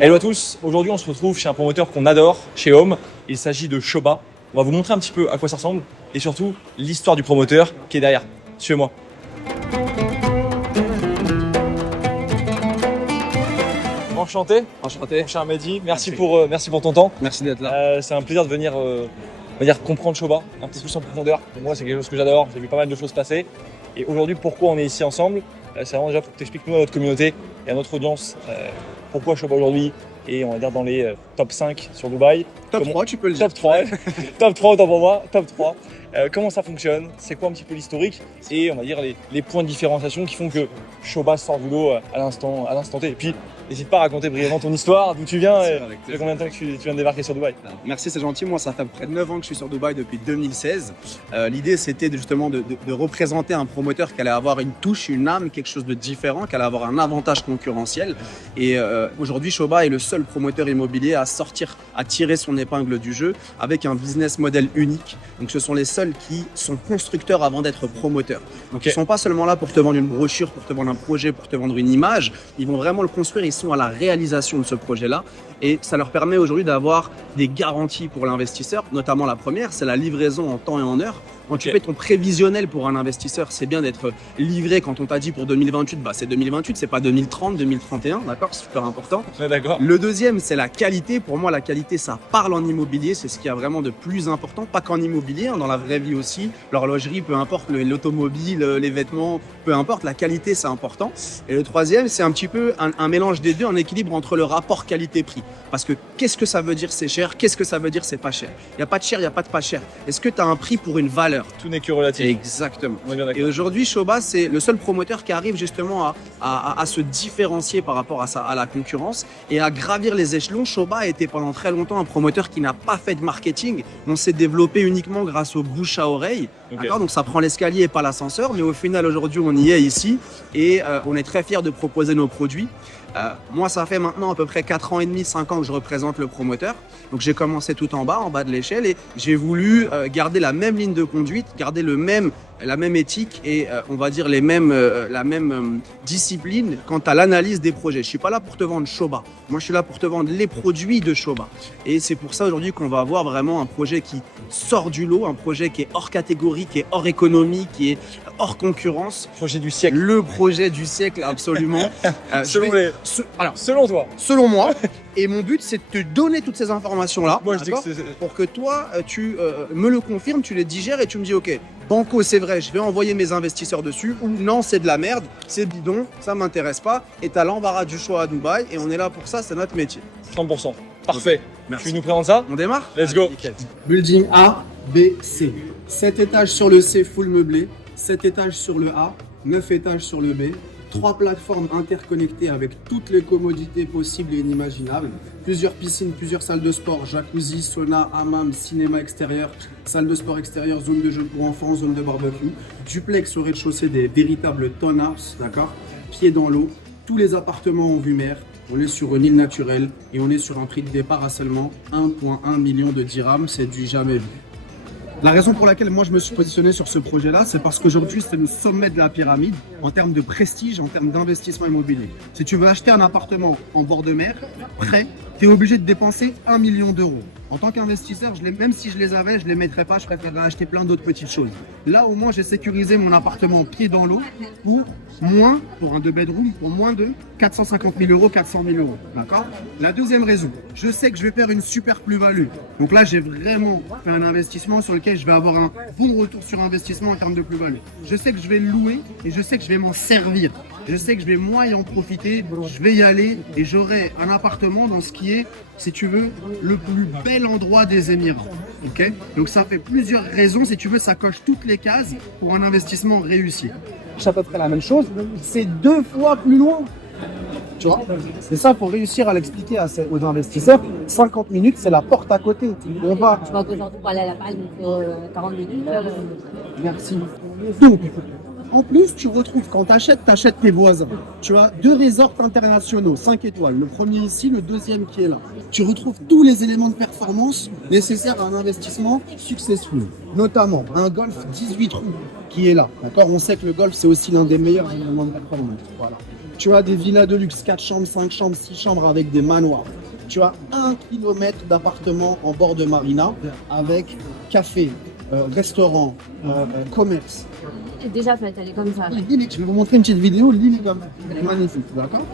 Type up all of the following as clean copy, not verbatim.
Hello à tous, aujourd'hui on se retrouve chez un promoteur qu'on adore, chez Home. Il s'agit de Shoba. On va vous montrer un petit peu à quoi ça ressemble et surtout l'histoire du promoteur qui est derrière. Suivez-moi. Enchanté. Enchanté. Mon cher Mehdi, merci pour ton temps. Merci d'être là. C'est un plaisir de venir on va dire comprendre Shoba un petit peu plus en profondeur. Pour moi c'est quelque chose que j'adore, j'ai vu pas mal de choses passer. Et aujourd'hui pourquoi on est ici ensemble, c'est vraiment déjà pour que tu expliques nous à notre communauté et à notre audience pourquoi Shoba aujourd'hui et on va dire dans les top 5 sur Dubaï. Top 3, tu peux le dire. Top 3, top 3 autant pour moi, top 3. Comment ça fonctionne, c'est quoi un petit peu l'historique et on va dire les points de différenciation qui font que Shoba sort du lot à l'instant T. Et puis n'hésite pas à raconter brièvement ton histoire, d'où tu viens et ça fait combien de temps que tu viens de débarquer sur Dubaï. Merci, c'est gentil. Moi, ça fait à peu près 9 ans que je suis sur Dubaï depuis 2016. L'idée, c'était justement de représenter un promoteur qui allait avoir une touche, une âme, quelque chose de différent, qui allait avoir un avantage concurrentiel. Et aujourd'hui, Shoba est le seul promoteur immobilier à tirer son épingle du jeu avec un business model unique. Donc, ce sont les seuls qui sont constructeurs avant d'être promoteurs. Donc, ils ne sont pas seulement là pour te vendre une brochure, pour te vendre un projet, pour te vendre une image. Ils vont vraiment le construire. Ils sont à la réalisation de ce projet-là. Et ça leur permet aujourd'hui d'avoir des garanties pour l'investisseur. Notamment la première, c'est la livraison en temps et en heure. Quand tu fais ton prévisionnel pour un investisseur, c'est bien d'être livré quand on t'a dit pour 2028, c'est 2028, c'est pas 2030, 2031, d'accord? C'est super important. Ouais, d'accord. Le deuxième, c'est la qualité. Pour moi, la qualité, ça parle en immobilier. C'est ce qu'il y a vraiment de plus important. Pas qu'en immobilier, dans la vraie vie aussi. L'horlogerie, peu importe, l'automobile, les vêtements, peu importe. La qualité, c'est important. Et le troisième, c'est un petit peu un mélange des deux, un équilibre entre le rapport qualité-prix. Parce que qu'est-ce que ça veut dire c'est cher? Qu'est-ce que ça veut dire c'est pas cher? Il n'y a pas de cher, il n'y a pas de pas cher. Est-ce que tu as un prix pour une valeur? Tout n'est que relatif. Exactement. Et aujourd'hui, Shoba, c'est le seul promoteur qui arrive justement à se différencier par rapport à la concurrence et à gravir les échelons. Shoba a été pendant très longtemps un promoteur qui n'a pas fait de marketing. On s'est développé uniquement grâce au bouche à oreille. D'accord, donc ça prend l'escalier et pas l'ascenseur. Mais au final, aujourd'hui, on y est ici et on est très fiers de proposer nos produits. Moi, ça fait maintenant à peu près 4 ans et demi, 5 ans que je représente le promoteur. Donc, j'ai commencé tout en bas de l'échelle et j'ai voulu garder la même ligne de conduite, garder la même éthique et on va dire la même discipline quant à l'analyse des projets. Je suis pas là pour te vendre Shoba. Moi, je suis là pour te vendre les produits de Shoba. Et c'est pour ça aujourd'hui qu'on va avoir vraiment un projet qui sort du lot, un projet qui est hors catégorie, qui est hors économie, qui est hors concurrence. Projet du siècle. Le projet du siècle, absolument. Selon toi. Selon moi. Et mon but, c'est de te donner toutes ces informations-là. Moi, je dis que c'est... Pour que toi, tu me le confirmes, tu les digères et tu me dis, OK, banco, c'est vrai, je vais envoyer mes investisseurs dessus. Ou non, c'est de la merde, c'est bidon, ça ne m'intéresse pas. Et tu as l'embarras du choix à Dubaï. Et on est là pour ça, c'est notre métier. 100%. Parfait. Merci. Tu nous présentes ça? On démarre? Let's go. Nickel. Building A, B, C. 7 étages sur le C full meublé, 7 étages sur le A, 9 étages sur le B. 3 plateformes interconnectées avec toutes les commodités possibles et inimaginables. Plusieurs piscines, plusieurs salles de sport, jacuzzi, sauna, hammam, cinéma extérieur, salle de sport extérieure, zone de jeu pour enfants, zone de barbecue. Duplex au rez-de-chaussée, des véritables townhouse, d'accord? Pieds dans l'eau. Tous les appartements en vue mer. On est sur une île naturelle et on est sur un prix de départ à seulement 1,1 million de dirhams. C'est du jamais vu. La raison pour laquelle moi je me suis positionné sur ce projet-là, c'est parce qu'aujourd'hui c'est le sommet de la pyramide en termes de prestige, en termes d'investissement immobilier. Si tu veux acheter un appartement en bord de mer, prêt, tu es obligé de dépenser 1 million d'euros. En tant qu'investisseur, même si je les avais, je ne les mettrais pas, je préférerais acheter plein d'autres petites choses. Là au moins j'ai sécurisé mon appartement pied dans l'eau pour un 2 bedroom, pour moins de 450 000 euros, 400 000 euros. D'accord? La deuxième raison, je sais que je vais faire une super plus-value. Donc là j'ai vraiment fait un investissement sur lequel je vais avoir un bon retour sur investissement en termes de plus-value. Je sais que je vais le louer et je sais que je vais m'en servir. Je sais que je vais moi y en profiter, je vais y aller et j'aurai un appartement dans ce qui est, si tu veux, le plus bel endroit des Émirats. Okay? Donc ça fait plusieurs raisons, si tu veux, ça coche toutes les cases pour un investissement réussi. C'est à peu près la même chose, c'est 2 fois plus loin. Tu vois, c'est ça, pour réussir à l'expliquer aux investisseurs. 50 minutes, c'est la porte à côté. On va. Je vois qu'aujourd'hui, pour aller à la Palme, il faut 40 minutes. Merci. Donc, en plus, tu retrouves, quand tu achètes tes voisins. Tu as 2 resorts internationaux, 5 étoiles. Le premier ici, le deuxième qui est là. Tu retrouves tous les éléments de performance nécessaires à un investissement successful. Notamment un Golf 18 roues qui est là. D'accord, on sait que le Golf, c'est aussi l'un des meilleurs éléments de performance. Voilà. Tu as des villas de luxe, 4 chambres, 5 chambres, 6 chambres avec des manoirs. Tu as 1 kilomètre d'appartements en bord de marina avec café, restaurant, commerce. C'est déjà fait, elle est comme ça. Je vais vous montrer une petite vidéo, l'île est comme magnifique, d'accord?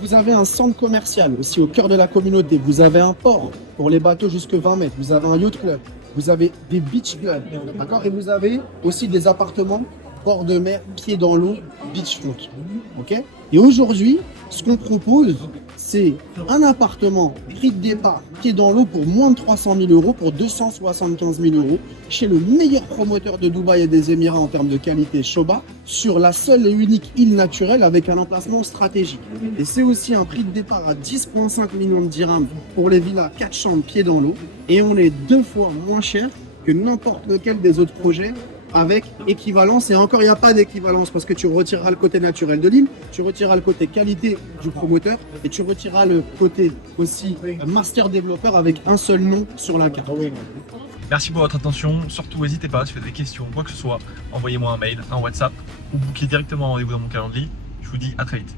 Vous avez un centre commercial aussi au cœur de la communauté. Vous avez un port pour les bateaux jusque 20 mètres. Vous avez un yacht club. Vous avez des beach clubs. D'accord? Et vous avez aussi des appartements bord de mer, pied dans l'eau, beachfront. Ok? Et aujourd'hui, ce qu'on propose, c'est un appartement, prix de départ, pied dans l'eau pour moins de 300 000 euros, pour 275 000 euros, chez le meilleur promoteur de Dubaï et des Émirats en termes de qualité, Shoba, sur la seule et unique île naturelle avec un emplacement stratégique. Et c'est aussi un prix de départ à 10,5 millions de dirhams pour les villas 4 chambres, pied dans l'eau. Et on est 2 fois moins cher que n'importe lequel des autres projets avec équivalence. Et encore, il n'y a pas d'équivalence parce que tu retireras le côté naturel de l'île, tu retireras le côté qualité du promoteur et tu retireras le côté aussi master développeur avec un seul nom sur la carte. Merci pour votre attention. Surtout, n'hésitez pas, si vous avez des questions, quoi que ce soit, envoyez-moi un mail, un WhatsApp ou booker directement un rendez-vous dans mon calendrier. Je vous dis à très vite.